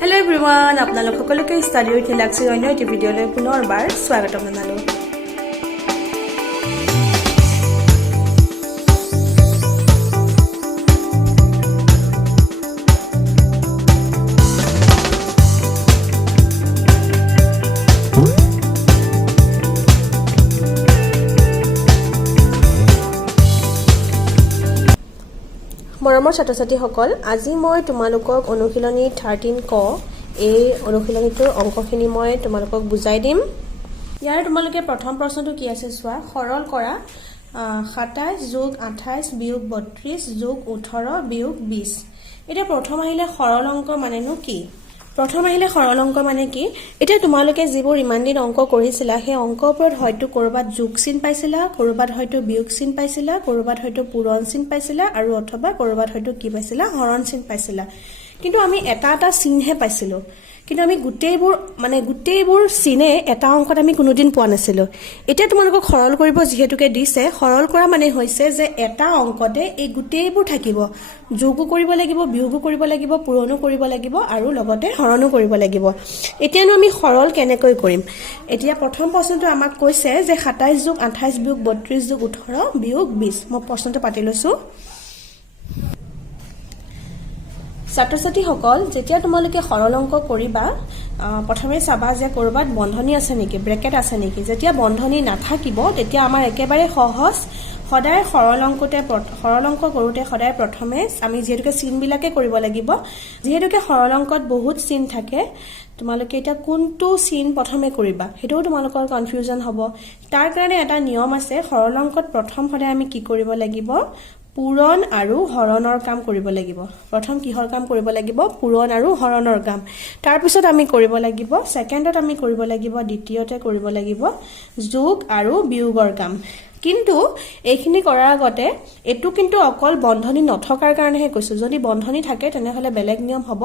Hello everyone, আপোনালোক সকলোকে study with ৰিলাক্সি অন্য এটি ভিডিঅ'লৈ পুনৰবাৰ স্বাগতম জনালো। মৰমৰ ছাত্ৰ-ছাত্ৰীসকল, আজি মই তোমালোকক অনুশীলনী 13 ক এই অনুশীলনীটোৰ অংকখিনি মই তোমালোকক বুজাই দিম। ইয়াৰ তোমালোকে প্ৰথম প্ৰশ্নটো কি আছে চোৱা, সৰল কৰা 27 যোগ 28 বিয়োগ 32 যোগ 18 বিয়োগ 20। এতিয়া প্ৰথম আহিলে সৰল অংক মানেনো কি? প্ৰথম আহিলে সৰল অংক মানে কি? এতিয়া তোমালোকে যিবোৰ ইমান দিন অংক কৰিছিলা সেই অংকৰ ওপৰত হয়তো কৰবাত যোগ চিন পাইছিলা, কৰবাত হয়তো বিয়োগ চিন পাইছিলা, কৰবাত হয়তো পূৰণ চিন পাইছিলা আৰু অথবা কৰবাত হয়তো কি পাইছিলা, হৰণ চিন পাইছিলা। কিন্তু আমি এটা এটা চিনহে পাইছিলো, কিন্তু আমি গোটেইবোৰ চিনে এটা অংকত আমি কোনোদিন পোৱা নাছিলো। এতিয়া তোমালোকক সৰল কৰিব যিহেতুকে দিছে, সৰল কৰা মানে হৈছে যে এটা অংকতে এই গোটেইবোৰ থাকিব, যোগো কৰিব লাগিব, বিয়োগো কৰিব লাগিব, পূৰণো কৰিব লাগিব আৰু লগতে হৰণো কৰিব লাগিব। এতিয়ানো আমি সৰল কেনেকৈ কৰিম? এতিয়া প্ৰথম প্ৰশ্নটো আমাক কৈছে যে 27 যোগ 28 বিয়োগ 32 যোগ 18 বিয়োগ 20। মই প্ৰশ্নটো পাতি লৈছো। ছাত্ৰ-ছাত্ৰীসকল, যেতিয়া তোমালোকে সৰল অংক কৰিবা প্ৰথমে চাবা যে কৰবাত বন্ধনী আছে নেকি, ব্ৰেকেট আছে নেকি। যেতিয়া বন্ধনী নাথাকিব তেতিয়া আমাৰ একেবাৰে সহজ। সদায় সৰল অংক কৰোঁতে সদায় প্ৰথমে আমি যিহেতুকে চিনবিলাকে কৰিব লাগিব, যিহেতুকে সৰল অংকত বহুত চিন থাকে, তোমালোকে এতিয়া কোনটো চিন প্ৰথমে কৰিবা সেইটোও তোমালোকৰ কনফিউজন হ'ব। তাৰ কাৰণে এটা নিয়ম আছে, সৰল অংকত প্ৰথম সদায় আমি কি কৰিব লাগিব, পূৰণ আৰু হৰণৰ কাম কৰিব লাগিব। প্ৰথম কিহৰ কাম কৰিব লাগিব? পূৰণ আৰু হৰণৰ কাম। তাৰপিছত আমি কৰিব লাগিব, ছেকেণ্ডত আমি কৰিব লাগিব, দ্বিতীয়তে কৰিব লাগিব যোগ আৰু বিয়োগৰ কাম। কিন্তু এইখিনি কৰাৰ আগতে এইটো কিন্তু অকল বন্ধনী নথকাৰ কাৰণেহে কৈছো। যদি বন্ধনী থাকে তেনেহলে বেলেগ নিয়ম হ'ব।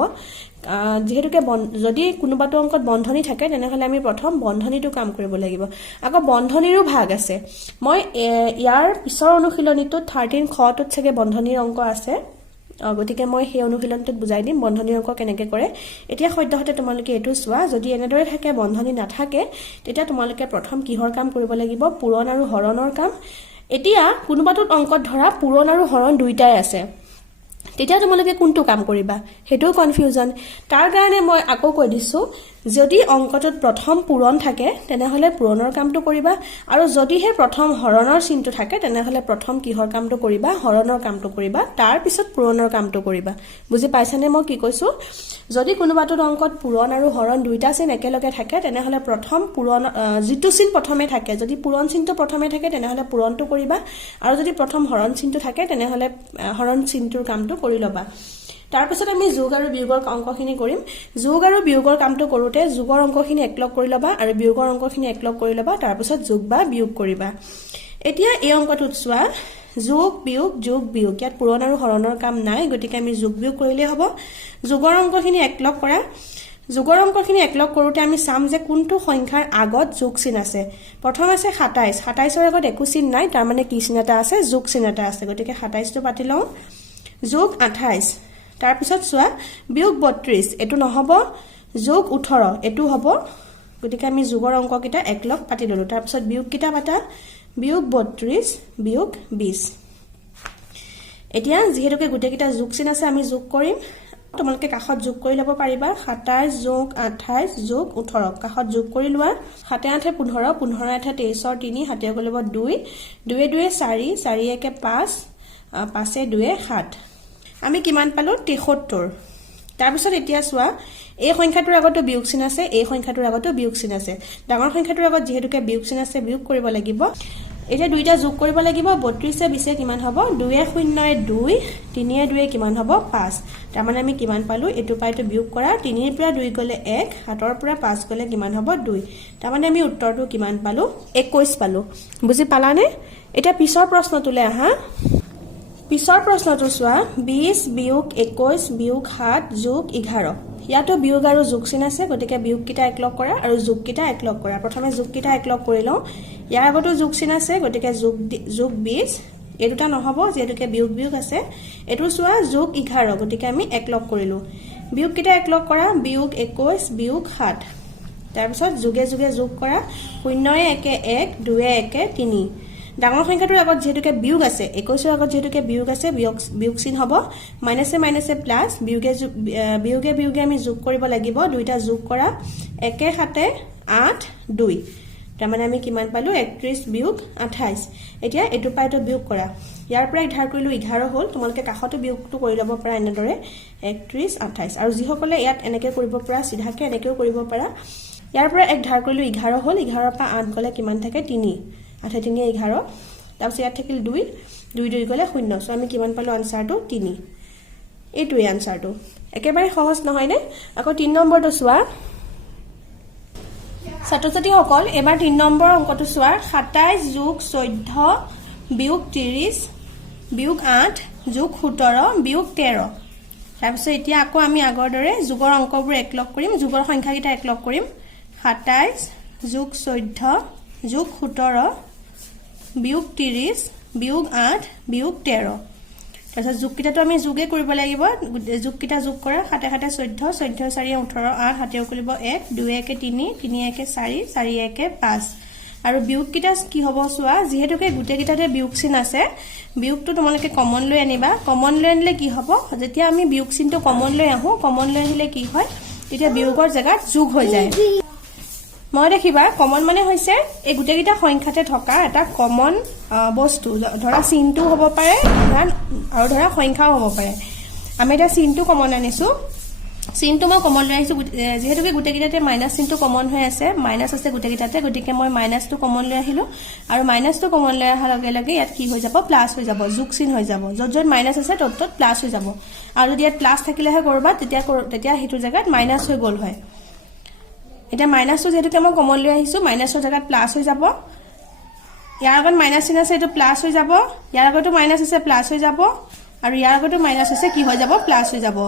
যিহেতুকে যদি কোনোবাটো অংকত বন্ধনী থাকে তেনেহলে আমি প্ৰথম বন্ধনীটো কাম কৰিব লাগিব। আকৌ বন্ধনীৰো ভাগ আছে। মই ইয়াৰ পিছৰ অনুশীলনীটোত 13 খটোত চাগে বন্ধনীৰ অংক আছে, গতিকে মই সেই অনুশীলনটোত বুজাই দিম বন্ধনীৰ অংক কেনেকৈ কৰে। এতিয়া সদ্যহতে তোমালোকে এইটো চোৱা, যদি এনেদৰে থাকে বন্ধনী নাথাকে তেতিয়া তোমালোকে প্ৰথম কিহৰ কাম কৰিব লাগিব? পূৰণ আৰু হৰণৰ কাম। এতিয়া কোনোবাটোত অংকত ধৰা পূৰণ আৰু হৰণ দুইটাই আছে, তেতিয়া তোমালোকে কোনটো কাম কৰিবা সেইটোও কনফিউজন। তাৰ কাৰণে মই আকৌ কৈ দিছো, যদি অংকটোত প্ৰথম পূৰণ থাকে তেনেহলে পূৰণৰ কামটো কৰিবা, আৰু যদিহে প্ৰথম হৰণৰ চিনটো থাকে তেনেহলে প্ৰথম কিহৰ কামটো কৰিবা? হৰণৰ কামটো কৰিবা, তাৰ পিছত পূৰণৰ কামটো কৰিবা। বুজি পাইছানে মই কি কৈছো? যদি কোনোবাটোত অংকত পূৰণ আৰু হৰণ দুইটা চিন একেলগে থাকে তেনেহলে প্ৰথম পূৰণ যিটো চিন প্ৰথমে থাকে, যদি পূৰণ চিনটো প্ৰথমে থাকে তেনেহলে পূৰণটো কৰিবা, আৰু যদি প্ৰথম হৰণ চিনটো থাকে তেনেহলে হৰণ চিনটোৰ কামটো কৰি ল'বা। তাৰপিছত আমি যোগ আৰু বিয়োগৰ অংকখিনি কৰিম। যোগ আৰু বিয়োগৰ কামটো কৰোঁতে যোগৰ অংকখিনি একলগ কৰি ল'বা আৰু বিয়োগৰ অংকখিনি একলগ কৰি ল'বা, তাৰপিছত যোগ বা বিয়োগ কৰিবা। এতিয়া এই অংকটোত চোৱা, যোগ বিয়োগ যোগ বিয়োগ, ইয়াত পূৰণ আৰু হৰণৰ কাম নাই, গতিকে আমি যোগ বিয়োগ কৰিলেই হ'ব। যোগৰ অংকখিনি একলগ কৰা। যোগৰ অংকখিনি একলগ কৰোঁতে আমি চাম যে কোনটো সংখ্যাৰ আগত যোগ চিন আছে। প্ৰথম আছে 27, 27ৰ আগত একো চিন নাই, তাৰমানে কি চিন এটা আছে? যোগ চিন এটা আছে, গতিকে 27টো পাতি লওঁ। যোগ 28, তাৰপিছত চোৱা বিয়োগ 32, এইটো নহ'ব। যোগ 18, এইটো হ'ব, গতিকে আমি যোগৰ অংককেইটা একলগ পাতি ল'লো। তাৰপিছত বিয়োগকেইটা পাতা, বিয়োগ 32 বিয়োগ 20। এতিয়া যিহেতুকে গোটেইকেইটা যোগ চিন আছে আমি যোগ কৰিম। তোমালোকে কাষত যোগ কৰি ল'ব পাৰিবা, 27 যোগ 28 যোগ 18 কাষত যোগ কৰি লোৱা। 7 8 15, 15 8 23, 3 7 ল'ব 2, 2 2 4, 4 1 5, 5 2 7। আমি কিমান পালো? 73। তাৰপিছত এতিয়া চোৱা, এই সংখ্যাটোৰ আগতো বিয়োগ চিন আছে, এই সংখ্যাটোৰ আগতো বিয়োগ চিন আছে। ডাঙৰ সংখ্যাটোৰ আগত যিহেতুকে বিয়োগ চিন আছে বিয়োগ কৰিব লাগিব। এতিয়া দুইটা যোগ কৰিব লাগিব। 32 20 কিমান হ'ব? 2 0 2, 3 2 কিমান হ'ব? 5। তাৰমানে আমি কিমান পালো? এইটো পাইটো বিয়োগ কৰা, 3ৰ পৰা 2 গ'লে 1, 7ৰ পৰা 5 গ'লে কিমান হ'ব? 2। তাৰমানে আমি উত্তৰটো কিমান পালো? 21 পালো। বুজি পালানে? এতিয়া পিছৰ প্ৰশ্নটোলৈ আহা। পিছৰ প্ৰশ্নটো চোৱা, 20 বিয়োগ 21 বিয়োগ 7 যোগ 11। ইয়াতো বিয়োগ আৰু যোগ চিন আছে, গতিকে বিয়োগকেইটা একলগ কৰা আৰু যোগকেইটা একলগ কৰা। প্ৰথমে যোগকেইটা একলগ কৰি লওঁ। ইয়াৰ আগতো যোগ চিন আছে, গতিকে যোগ 20, এই দুটা নহ'ব যিহেতুকে বিয়োগ আছে। এইটো চোৱা যোগ 11, গতিকে আমি একলগ কৰিলো। বিয়োগকেইটা একলগ কৰা বিয়োগ 21 বিয়োগ 7 তাৰপিছত যোগে যোগে যোগ কৰা 0 1 1 2 1 3 ডাঙৰ সংখ্যাটোৰ আগত যেহেতুকে বিয়োগ আছে 21ৰ আগত যেহেতুকে বিয়োগ আছে বিয়োগ চিন হ'ব মাইনাসে মাইনাসে প্লাস বিয়োগে বিয়োগে আমি যোগ কৰিব লাগিব দুইটা যোগ কৰা 1 7 8 2 তাৰমানে আমি কিমান পালো 31 বিয়োগ 28 এতিয়া এটো পাইটো বিয়োগ কৰা ইয়াৰ পৰা ধাৰ কৰিলো 11 হ'ল তোমালোকে কাখটো বিয়োগটো কৰি ল'ব পৰা এনেদৰে 31 28 আৰু যিসকলে ইয়াত এনেকে কৰিব পৰা সিধাকে এনেকেও কৰিব পৰা ইয়াৰ পৰা এক ধাৰ কৰিলো 11 হ'ল 11 পৰা 8 গলে কিমান থাকে 3 8 3 11 তাৰপিছত ইয়াত থাকিল 2 2 2 গলে 0 সো আমি কিমান পালো আনসাৰটো 3 এইটোই আনসাৰটো একেবাৰে সহজ নহয় নে আকৌ 3 নম্বৰটো চোৱা ছাত্ৰছাত্ৰী সকল এবাৰ 3 নম্বৰ অংকটো চোৱা 27 যোগ 14 বিয়োগ 30 বিয়োগ 8 যোগ 17 বিয়োগ 13 তাৰপিছত এতিয়া আকৌ আমি আগৰ দৰে যোগৰ অংকবোৰ একলগ কৰিম যোগৰ সংখ্যাকেইটা একলগ কৰিম 27 যোগ 14 যোগ 17 বিয়োগ 30 বিয়োগ 8 বিয়োগ 13 তাৰপিছত যোগকেইটাটো আমি যোগে কৰিব লাগিব যোগকেইটা যোগ কৰা 7 7 14 14 4 18 8 7 কৰিব 1 2 1 3 3 1 4 4 1 5 আৰু বিয়োগকেইটা কি হ'ব চোৱা যেহেতুকে গুটেকেইটাতে বিয়োগ চিন আছে বিয়োগটো তোমালোকে কমন লৈ আনিবা কমন লৈ আনিলে কি হ'ব যেতিয়া আমি বিয়োগ চিনটো কমন লৈ আহো কমন লৈ আহিলে কি হয় তেতিয়া বিয়োগৰ জায়গাত যোগ হৈ যায় মই দেখিবা কমন মানে হৈছে এই গুটেকেইটা সংখ্যাতে থকা এটা কমন বস্তু ধৰা চিনটো হ'ব পাৰে আৰু ধৰা সংখ্যাও হ'ব পাৰে আমি এটা চিনটো কমন আনিছো চিনটো মই কমন লৈ আহিছো যেহেতুকে গুটেকেইটাতে মাইনাস চিনটো কমন হৈ আছে মাইনাস আছে গুটেকেইটাতে গতিকে মই মাইনাসটো কমন লৈ আহিলো আৰু মাইনাসটো কমন লৈ অহাৰ লগে লগে ইয়াত কি হৈ যাব প্লাস হৈ যাব যোগ চিন হৈ যাব যত মাইনাস আছে তত প্লাস হৈ যাব আৰু যদি ইয়াত প্লাস থাকিলেহে কৰবা তেতিয়া হেতু জায়গাত মাইনাস হৈ গল হয় এটা মাইনাসটো যেহেতুকে মই কমন লৈ আহিছো মাইনাসৰ জায়গাত প্লাস হৈ যাব ইয়াৰ আগত মাইনাস চিন আছে এটো প্লাস হৈ যাব ইয়াৰ আগতো মাইনাস আছে প্লাস হৈ যাব আৰু ইয়াৰ আগতো মাইনাস আছে কি হৈ যাব প্লাস হৈ যাব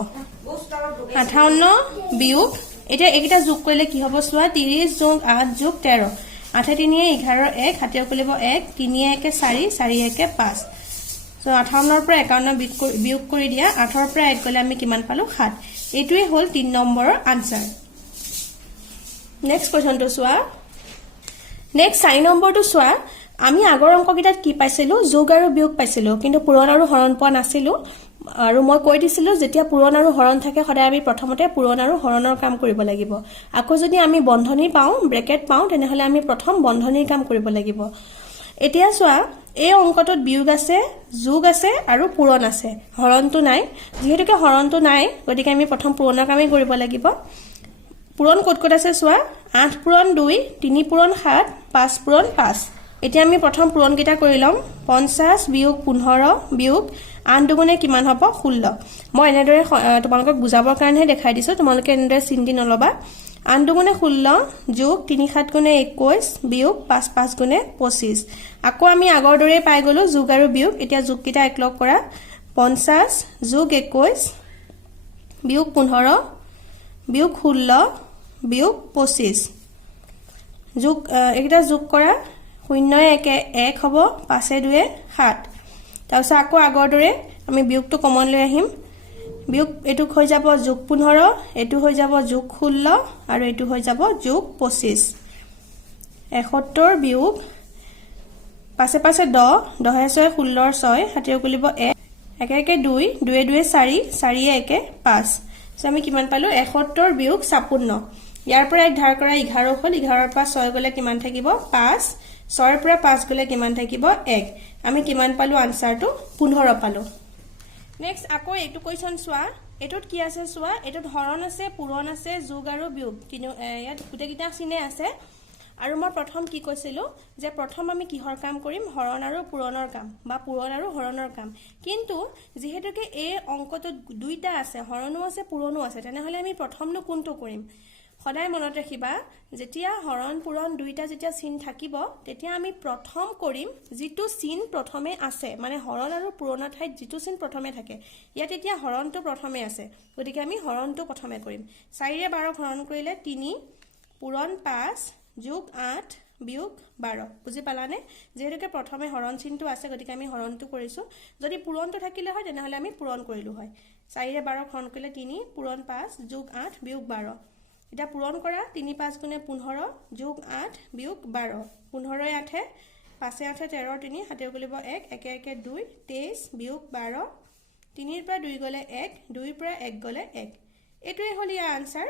58 বিয়োগ এটা এইটা যোগ কৰিলে কি হ'ব চোৱা 30 যোগ 8 যোগ 13 8 3 11 1 7 কৰিব 1 3 1 4 4 1 5 সো 58 ৰ পৰা 51 বিয়োগ কৰি দিয়া 8 ৰ পৰা 1 গলে আমি কিমান পালো 7 এইটোই হ'ল 3 নম্বৰৰ আনসাৰ নেক্সট কোৱেশ্চনটো চোৱা নেক্সট 4 নম্বৰটো চোৱা আমি আগৰ অংককেইটাত কি পাইছিলো যোগ আৰু বিয়োগ পাইছিলো কিন্তু পূৰণ আৰু হৰণ পোৱা নাছিলো আৰু মই কৈ দিছিলো যেতিয়া পূৰণ আৰু হৰণ থাকে সদায় আমি প্ৰথমতে পূৰণ আৰু হৰণৰ কাম কৰিব লাগিব আকৌ যদি আমি বন্ধনী পাও ব্ৰেকেট পাও তেনেহলে আমি প্ৰথম বন্ধনীৰ কাম কৰিব লাগিব এতিয়া চোৱা এই অংকটোত বিয়োগ আছে যোগ আছে আৰু পূৰণ আছে হৰণটো নাই যেহেতুকে হৰণটো নাই গতিকে আমি প্ৰথম পূৰণৰ কামেই কৰিব লাগিব পূৰণ কত কত আছে চোৱা 8 পূৰণ 2 3 পূৰণ 7 5 পূৰণ 5 এতিয়া আমি প্ৰথম পূৰণ কেইটা কৰি লম 50 বিয়োগ 15 বিয়োগ 8 দুগুণে কিমান হ'ব 16 মই এনেদৰে তোমালোকক বুজাবৰ কাৰণে দেখাই দিছো তোমালোকে এনেদৰে চিন্তি নলবা 8 দুগুণে 16 যোগ 3 7 গুণে 21 বিয়োগ 5 5 গুণে 25 আকৌ আমি আগৰ দৰে পাই গলো যোগ আৰু বিয়োগ এতিয়া যোগ কেইটা একলগ কৰা 50 যোগ 21 বিয়োগ 15 বিয়োগ 16 বিয়োগ 25 যোগ এটা যোগ কৰা 0 1 1 হ'ব 5 2 7 তাৰপিছত আকৌ আগৰ দৰে আমি বিয়োগটো কমন লৈ আহিম বিয়োগ এটুক হৈ যাব যোগ 15 এটু হৈ যাব যোগ 16 আৰু এটু হৈ যাব যোগ 25 71 বিয়োগ পাছে পাছে 10 10 6 16 6 7 কৰিব 1 1 1 2 2 2 4 4 1 5 সো আমি কিমান পালো 71 বিয়োগ 56 ইয়াৰ পৰা এক ধাৰ কৰা 11 হ'ল 11 পৰা 6 গলে কিমান থাকিব 5 6 পৰা 5 গলে কিমান থাকিব 1 আমি কিমান পালো আনসাৰটো 15 পালো নেক্সট আকৌ এইটো কোৱেশ্চন চোৱা এটোত কি আছে চোৱা এটোত হৰণ আছে পূৰণ আছে যোগ আৰু বিয়োগ কিন্তু ইয়াত গুটেকিটা চিনে আছে আৰু মই প্ৰথম কি কৈছিলো যে প্ৰথম আমি কিহৰ কাম কৰিম হৰণ আৰু পূৰণৰ কাম বা পূৰণ আৰু হৰণৰ কাম কিন্তু যেহেতুকে এই অংকটোত দুইটা আছে হৰণো আছে পূৰণো আছে তেনেহলে আমি প্ৰথমনো কোনটো কৰিম সদায় মনত ৰাখিবা যেতিয়া হৰণ পূৰণ দুইটা যেতিয়া চিন থাকিব তেতিয়া আমি প্ৰথম কৰিম যিটো চিন প্ৰথমে আছে মানে হৰণ আৰু পূৰণৰ ঠাইত যিটো চিন প্ৰথমে থাকে ইয়াত এতিয়া হৰণটো প্ৰথমে আছে গতিকে আমি হৰণটো প্ৰথমে কৰিম 4 ৰে 12 হৰণ কৰিলে 3 পূৰণ 5 যোগ 8 বিয়োগ 12 বুজি পালানে যেহেতুকে প্ৰথমে হৰণ চিনটো আছে গতিকে আমি হৰণটো কৰিছো যদি পূৰণটো থাকিলে হয় তেনেহলে আমি পূৰণ কৰিলো হয় 4ৰে 12 হৰণ কৰিলে 3 পূৰণ 5 যোগ 8 বিয়োগ 12 এটা পূৰণ কৰা 3 5 গুণে 15 যোগ 8 বিয়োগ 12 15 8 5 8 13 3 7 গলিব 1 1 1 2 23 বিয়োগ 12 3 ৰ পৰা 2 গলে 1 2 ৰ পৰা 1 গলে 1 এটোৱে হ'ল ইয়াৰ আনসাৰ